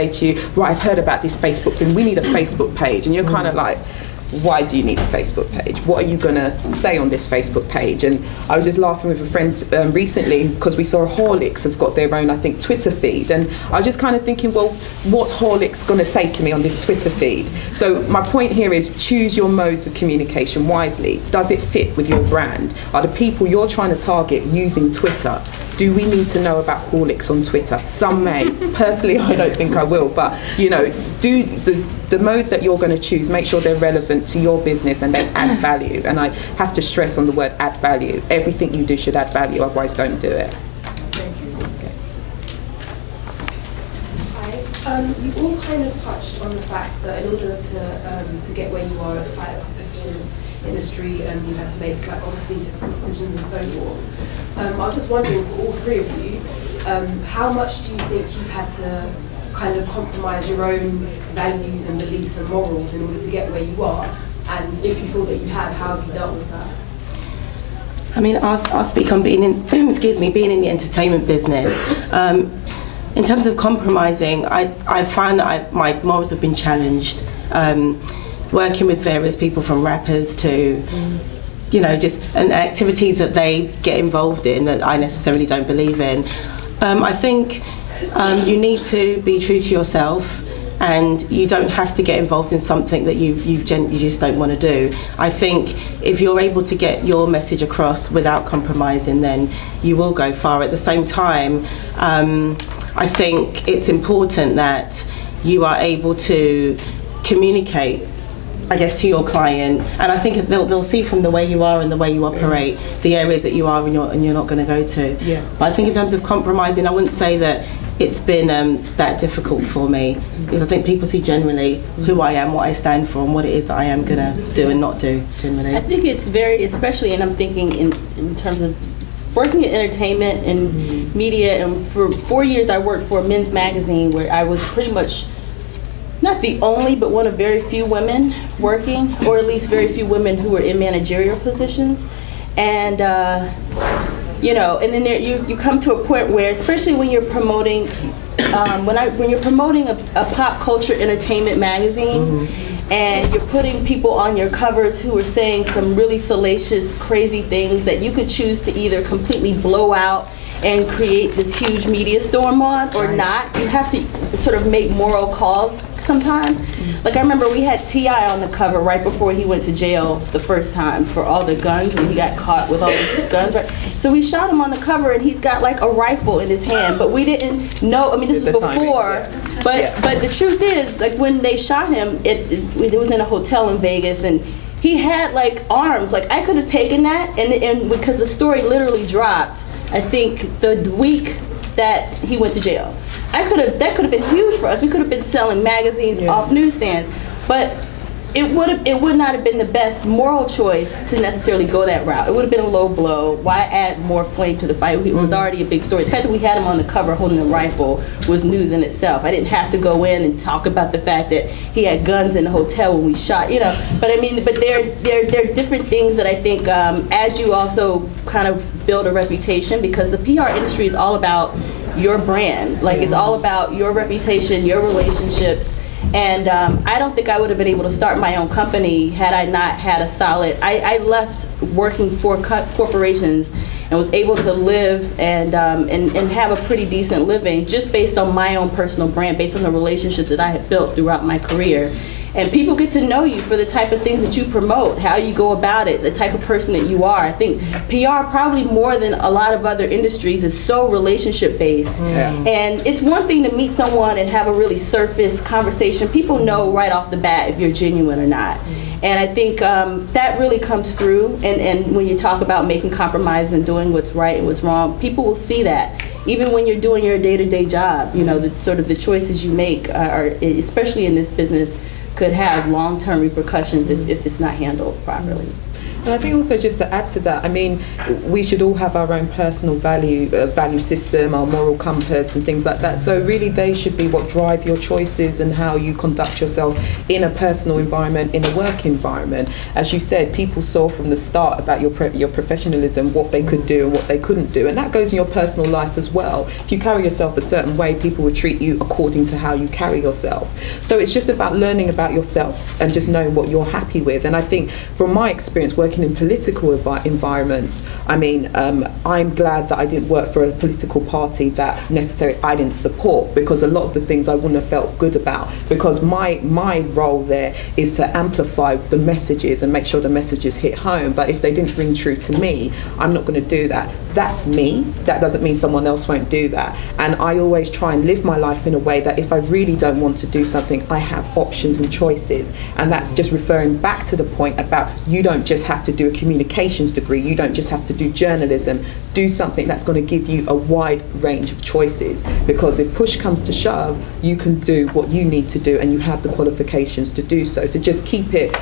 say to you, right, I've heard about this Facebook thing, we need a Facebook page, and you're kind of like, why do you need a Facebook page? What are you going to say on this Facebook page? And I was just laughing with a friend recently because we saw Horlicks have got their own, I think, Twitter feed, and I was just kind of thinking, well, what's Horlicks going to say to me on this Twitter feed? So my point here is choose your modes of communication wisely. Does it fit with your brand? Are the people you're trying to target using Twitter? Do we need to know about Horlicks on Twitter? Some may. Personally, I don't think I will, but you know, do the modes that you're going to choose, make sure they're relevant to your business and they add value. And I have to stress on the word add value. Everything you do should add value, otherwise don't do it. Thank you. Hi. You all kind of touched on the fact that in order to get where you are, it's quite a competitive industry, and you had to make obviously different decisions and so forth. I was just wondering, for all three of you, how much do you think you've had to kind of compromise your own values and beliefs and morals in order to get where you are? And if you feel that you have, how have you dealt with that? I mean, I'll speak on being in, excuse me, being in the entertainment business. In terms of compromising, I find that my morals have been challenged. Working with various people, from rappers to, you know, just and activities that they get involved in that I necessarily don't believe in. I think you need to be true to yourself, and you don't have to get involved in something that you just don't want to do. I think if you're able to get your message across without compromising, then you will go far. At the same time, I think it's important that you are able to communicate, I guess, to your client, and I think they'll see from the way you are and the way you operate the areas that you are and you're not going to go to. Yeah. But I think in terms of compromising, I wouldn't say that it's been that difficult for me, because I think people see generally who I am, what I stand for, and what it is that I am going to do and not do generally. I think it's very, especially, and I'm thinking in terms of working in entertainment and media, and for 4 years I worked for a men's magazine where I was pretty much not the only, but one of very few women working, or at least very few women who were in managerial positions. And you know, and then you come to a point where, especially when you're promoting, when you're promoting a pop culture entertainment magazine, and you're putting people on your covers who are saying some really salacious, crazy things that you could choose to either completely blow out and create this huge media storm on, or not. You have to sort of make moral calls sometimes. Like I remember we had T.I. on the cover right before he went to jail the first time for all the guns, when he got caught with all the guns, right? So we shot him on the cover and he's got like a rifle in his hand, but we didn't know, I mean, this was before, but the truth is, like when they shot him, it was in a hotel in Vegas, and he had like arms. Like I could have taken that, and because the story literally dropped, I think the week that he went to jail. That could have been huge for us. We could have been selling magazines off newsstands, but it would not have been the best moral choice to necessarily go that route. It would have been a low blow. Why add more flame to the fire? It was already a big story. The fact that we had him on the cover holding a rifle was news in itself. I didn't have to go in and talk about the fact that he had guns in the hotel when we shot, you know. But I mean, but there are different things that I think as you also kind of build a reputation, because the PR industry is all about your brand. Like it's all about your reputation, your relationships. And I don't think I would have been able to start my own company had I not had a solid, I left working for corporations and was able to live and have a pretty decent living just based on my own personal brand, based on the relationships that I had built throughout my career. And people get to know you for the type of things that you promote, how you go about it, the type of person that you are. I think PR, probably more than a lot of other industries, is so relationship based. And it's one thing to meet someone and have a really surface conversation. People know right off the bat if you're genuine or not. And I think that really comes through. And when you talk about making compromises and doing what's right and what's wrong, people will see that. Even when you're doing your day-to-day job, you know, the sort of the choices you make are, especially in this business, could have long-term repercussions if it's not handled properly. And I think also just to add to that, I mean, we should all have our own personal value system, our moral compass and things like that. So really they should be what drive your choices and how you conduct yourself in a personal environment, in a work environment. As you said, people saw from the start about your professionalism, what they could do and what they couldn't do. And that goes in your personal life as well. If you carry yourself a certain way, people will treat you according to how you carry yourself. So it's just about learning about yourself and just knowing what you're happy with. And I think from my experience working in political environments, I mean, I'm glad that I didn't work for a political party that necessarily I didn't support, because a lot of the things I wouldn't have felt good about, because my role there is to amplify the messages and make sure the messages hit home. But if they didn't ring true to me, I'm not going to do that. That's me. That doesn't mean someone else won't do that. And I always try and live my life in a way that if I really don't want to do something, I have options and choices. And that's just referring back to the point about you don't just have to do a communications degree, you don't just have to do journalism. Do something that's going to give you a wide range of choices, because if push comes to shove, you can do what you need to do and you have the qualifications to do so. So just keep it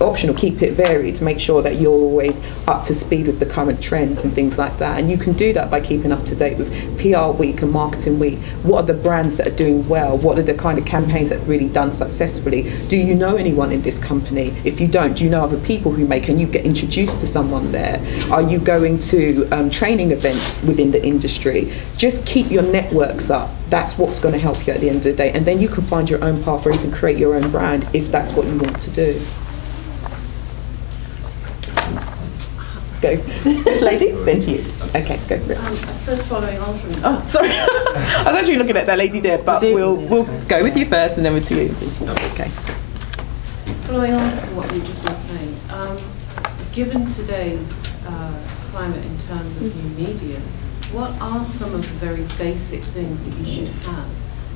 optional, keep it varied, make sure that you're always up to speed with the current trends and things like that. And you can do that by keeping up to date with PR Week and Marketing Week. What are the brands that are doing well? What are the kind of campaigns that have really done successfully? Do you know anyone in this company? If you don't, do you know other people who may? Can you get introduced to someone there? Are you going to training events within the industry? Just keep your networks up. That's what's going to help you at the end of the day. And then you can find your own path or even create your own brand if that's what you want to do. Go. This lady, then to you. Okay, go for it. I suppose following on from that. Oh, sorry. I was actually looking at that lady there, but we'll go with you first and then we'll to you. Okay. Following on from what you've just been saying, given today's climate in terms of new media, what are some of the very basic things that you should have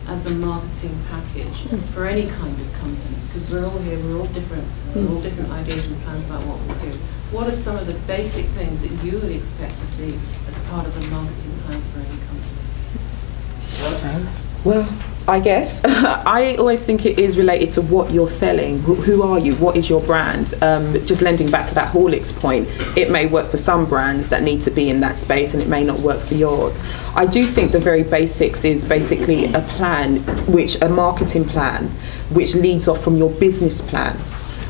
as a marketing package for any kind of company? Because we're all here, we're all different ideas and plans about what we do. What are some of the basic things that you would expect to see as part of a marketing plan for any company? Well, I guess I always think it is related to what you're selling. Who are you? What is your brand? Just lending back to that Horlicks point, it may work for some brands that need to be in that space and it may not work for yours. I do think the very basics is basically a plan, a marketing plan, which leads off from your business plan.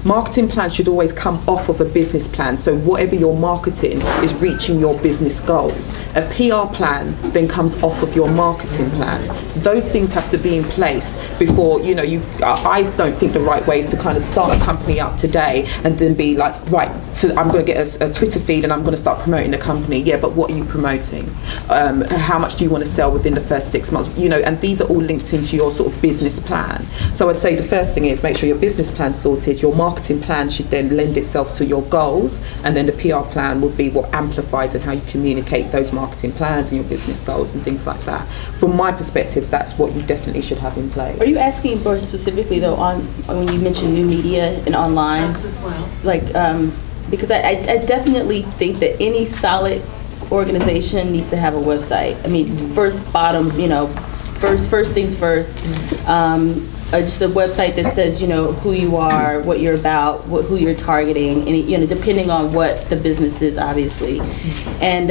Marketing plans should always come off of a business plan, so whatever you're marketing is reaching your business goals. A PR plan then comes off of your marketing plan. Those things have to be in place before, I don't think the right way is to kind of start a company up today and then be like, right, so I'm going to get a Twitter feed and I'm going to start promoting the company. Yeah, but what are you promoting? How much do you want to sell within the first 6 months? And these are all linked into your sort of business plan. So I'd say the first thing is make sure your business plan's sorted, your marketing plan should then lend itself to your goals, and then the PR plan would be what amplifies and how you communicate those marketing plans and your business goals and things like that. From my perspective, that's what you definitely should have in place. Are you asking more specifically though on when you mention new media and online? That's as well. Because I definitely think that any solid organization needs to have a website. I mean, first things first. Just a website that says, who you are, what you're about, who you're targeting, and depending on what the business is, obviously. And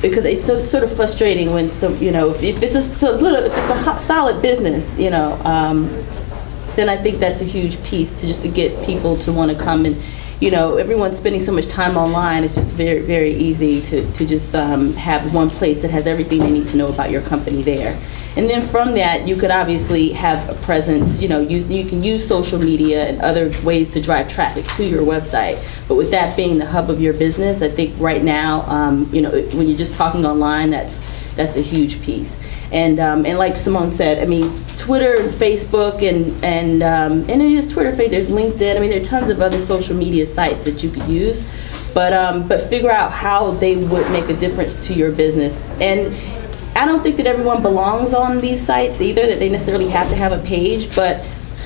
because it's sort of frustrating when if it's a solid business, then I think that's a huge piece to get people to want to come and. Everyone's spending so much time online. It's just very, very easy to just have one place that has everything they need to know about your company there. And then from that, you could obviously have a presence. You can use social media and other ways to drive traffic to your website. But with that being the hub of your business, I think right now, when you're just talking online, that's a huge piece. And like Simone said, I mean, Twitter, Facebook, and there's Twitter, there's LinkedIn. I mean, there are tons of other social media sites that you could use, but figure out how they would make a difference to your business. And I don't think that everyone belongs on these sites either, that they necessarily have to have a page, but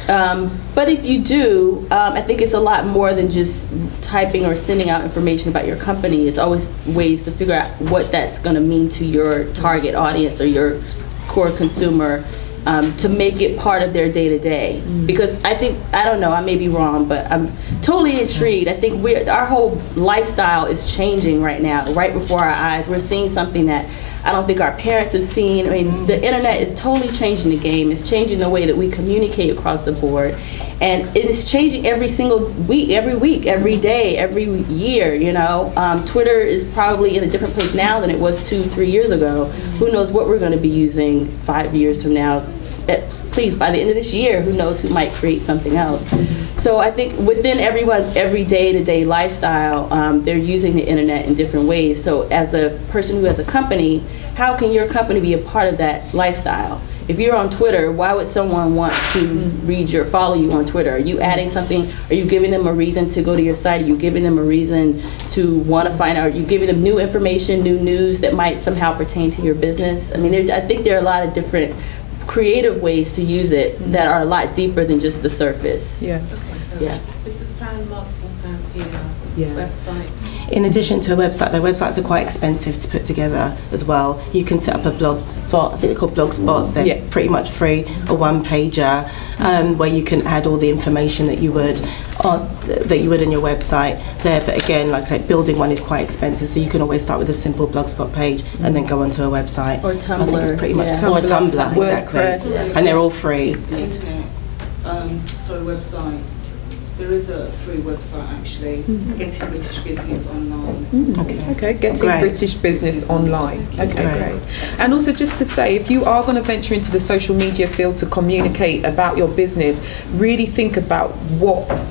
if you do, I think it's a lot more than just typing or sending out information about your company. It's always ways to figure out what that's going to mean to your target audience or your core consumer, to make it part of their day-to-day. Because I don't know, I may be wrong, but I'm totally intrigued. I think our whole lifestyle is changing right now, right before our eyes. We're seeing something that I don't think our parents have seen. I mean, the internet is totally changing the game. It's changing the way that we communicate across the board. And it is changing every single week, every day, every year, you know. Twitter is probably in a different place now than it was 2-3 years ago. Who knows what we're going to be using 5 years from now. Please, by the end of this year, who knows who might create something else. So I think within everyone's every day-to-day lifestyle, they're using the internet in different ways. So as a person who has a company, how can your company be a part of that lifestyle? If you're on Twitter, why would someone want to follow you on Twitter? Are you adding something? Are you giving them a reason to go to your site? Are you giving them a reason to want to find out? Are you giving them new information, new news that might somehow pertain to your business? I mean, I think there are a lot of different creative ways to use it that are a lot deeper than just the surface. Yeah. Okay, so Yeah. this is plan, marketing plan, PR, Yeah. website. In addition to a website, their websites are quite expensive to put together as well. You can set up a blog spot, I think they're called blog spots, they're pretty much free, a one-pager, where you can add all the information that you would in your website there. But again, like I said, building one is quite expensive, so you can always start with a simple blogspot page and then go onto a website. Or Tumblr. I think it's pretty much, Yeah. or Tumblr, exactly. WordPress. And they're all free. Internet, website. There is a free website actually, Getting British Business Online. Okay, Getting Great. British Business Online. Okay, Great. great. And also just to say, if you are going to venture into the social media field to communicate about your business, really think about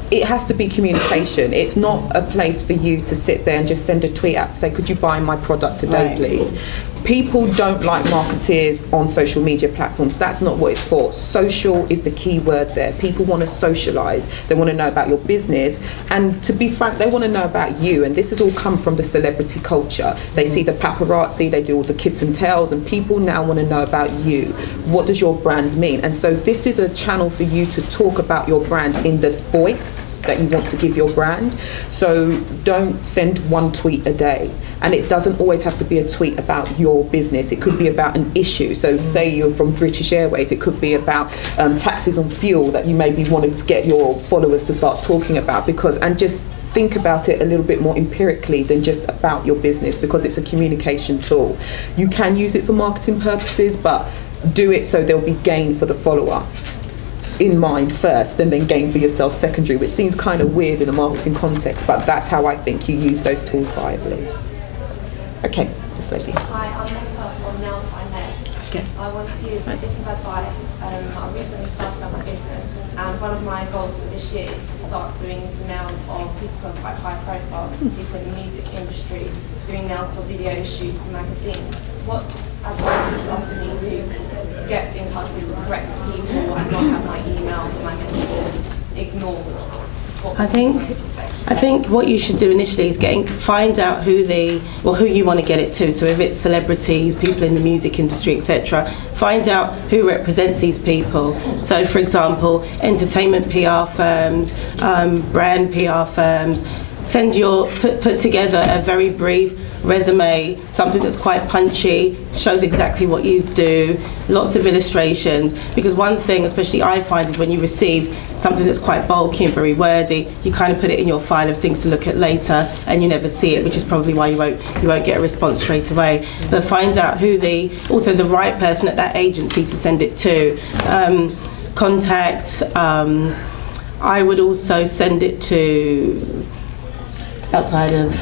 it has to be communication. It's not a place for you to sit there and just send a tweet out to say, could you buy my product today, Right. please? People don't like marketeers on social media platforms. That's not what it's for. Social is the key word there. People want to socialize. They want to know about your business. And to be frank, they want to know about you. And this has all come from the celebrity culture. They see the paparazzi, they do all the kiss and tells, and people now want to know about you. What does your brand mean? And so this is a channel for you to talk about your brand in the voice that you want to give your brand. So don't send one tweet a day. And it doesn't always have to be a tweet about your business. It could be about an issue. So say you're from British Airways, it could be about taxes on fuel that you maybe wanted to get your followers to start talking about, and just think about it a little bit more empirically than just about your business, because it's a communication tool. You can use it for marketing purposes, but do it so there'll be gain for the follower in mind first, and then gain for yourself secondary, which seems kind of weird in a marketing context, but that's how I think you use those tools viably. Okay, this lady. Hi, I'm Meta from Nails by Net. Okay. I want to give a bit of advice. I recently started up my business, and one of my goals for this year is to start doing nails of people who are quite high profile, people in the music industry, doing nails for video shoots and magazines. What advice would you offer me to get in touch with the correct people and not have my emails or my messages ignored? I think what you should do initially is find out who you want to get it to. So if it's celebrities, people in the music industry, etc., find out who represents these people. So for example, entertainment PR firms, brand PR firms. Put together a very brief resume, something that's quite punchy, shows exactly what you do, lots of illustrations, because one thing, especially I find, is when you receive something that's quite bulky and very wordy, you kind of put it in your file of things to look at later and you never see it, which is probably why you won't get a response straight away. But find out also the right person at that agency to send it to. Contact, I would also send it to outside of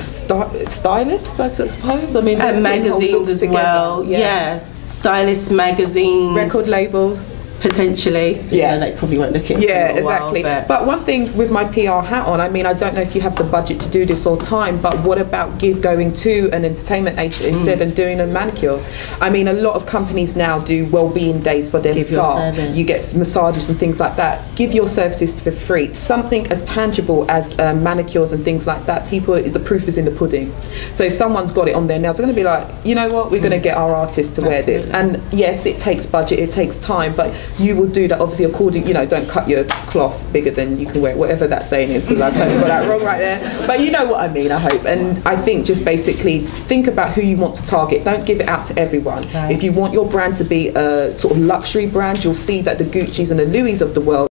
stylists, I suppose. I mean, magazines as well. Yeah, stylists, magazines, record labels. Potentially, Yeah. they probably won't look at it Yeah, for a while, exactly. But one thing with my PR hat on, I mean, I don't know if you have the budget to do this or time, but what about going to an entertainment agency instead and doing a manicure? I mean, a lot of companies now do well-being days for their staff. You get massages and things like that. Give your services for free. Something as tangible as manicures and things like that. The proof is in the pudding. So if someone's got it on their nails, they're going to be like, you know what, we're going to get our artist to wear this. And yes, it takes budget, it takes time, but you will do that obviously according, you know, don't cut your cloth bigger than you can wear, whatever that saying is, because I totally got that wrong right there. But you know what I mean, I hope. And I think just basically think about who you want to target. Don't give it out to everyone. If you want your brand to be a sort of luxury brand, you'll see that the Gucci's and the Louis of the world